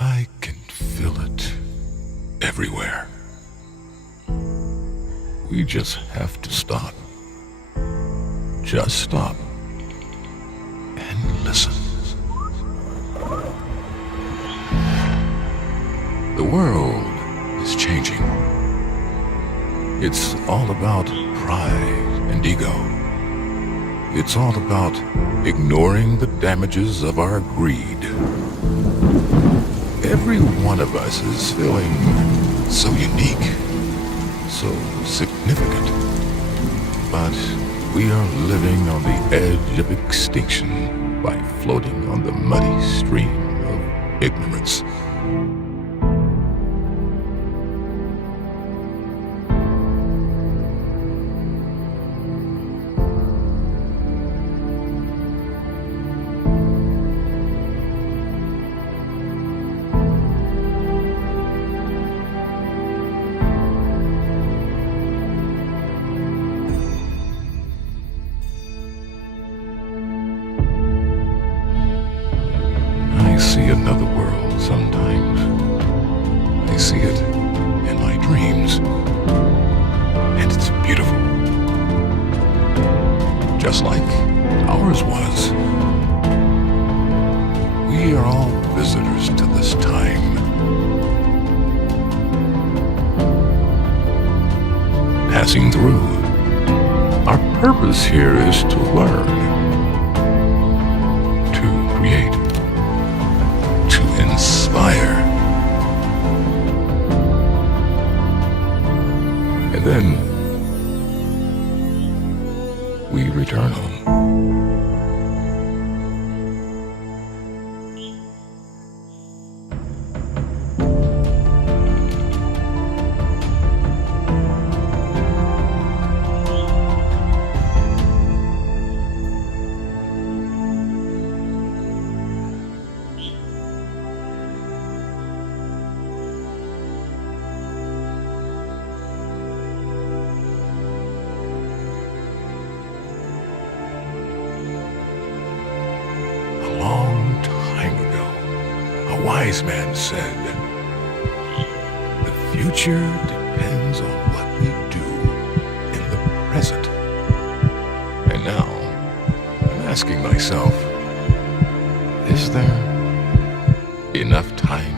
I can feel it everywhere. We just have to stop. Just stop and listen. The world is changing. It's all about pride and ego. It's all about ignoring the damages of our greed. Every one of us is feeling so unique, so significant. But we are living on the edge of extinction by floating on the muddy stream of ignorance. I see another world sometimes. I see it in my dreams. And it's beautiful. Just like ours was. We are all visitors to this time. Passing through. Our purpose here is to learn. To create. Inspire. And then we return home. A long time ago, a wise man said, "The future depends on what we do in the present." And now, I'm asking myself, is there enough time